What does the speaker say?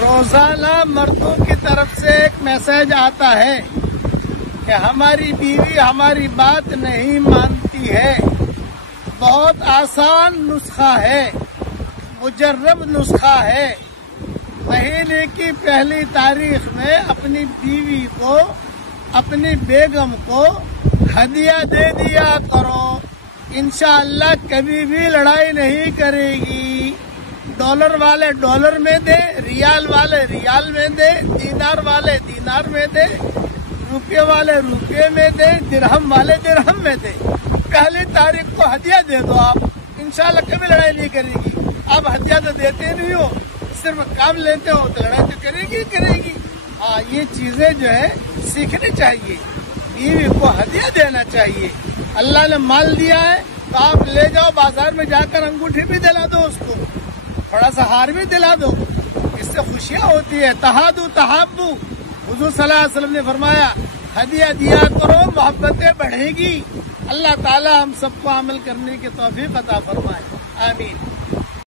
روزانہ مردوں کی طرف سے ایک میسج آتا ہے کہ ہماری بیوی ہماری بات نہیں مانتی ہے. بہت آسان نسخہ ہے، مجرب نسخہ ہے. مہینے کی پہلی تاریخ میں اپنی بیوی کو، اپنی بیگم کو ہدیہ دے دیا کرو. انشاءاللہ کبھی بھی لڑائی نہیں کرے گی. ڈالر والے ڈالر میں دے، ریال والے ریال میں دے، دینار والے دینار میں دے، روپے والے روپے میں دے، درہم والے درہم میں دے. پہلی تاریخ کو ہدیہ دے دو آپ، انشاءاللہ کبھی لڑائی نہیں کرے گی. آپ ہدیہ تو دیتے نہیں ہو، صرف کام لیتے ہو تو لڑائی تو کرے گی. ہاں، یہ چیزیں جو ہے سیکھنی چاہیے. بیوی کو ہدیہ دینا چاہیے. اللہ نے مال دیا ہے تو آپ لے جاؤ بازار میں جا کر انگوٹھی بھی دلا دو اس کو، تھوڑا سا ہار بھی دلا دو. اس سے خوشیاں ہوتی ہے. تہادو تحابو، حضور صلی اللہ علیہ وسلم نے فرمایا ہدیہ دیا کرو، محبتیں بڑھے گی. اللہ تعالی ہم سب کو عمل کرنے کی توفیق عطا فرمائے. آمین.